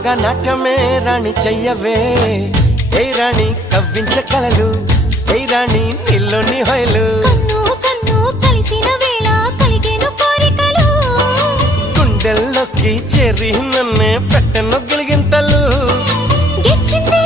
నాగా నాట్యమే రాణి చెయ్యవే ఏ రాణి కవ్వించ కలలు ఏ రాణి నీలోని హొయలు కన్ను కన్ను కలిసిన వేళ కలిగేను కోరికలు గుండెల్లోకి చేరి నన్నే పెట్టెను గిలిగింతలు గిచ్చింది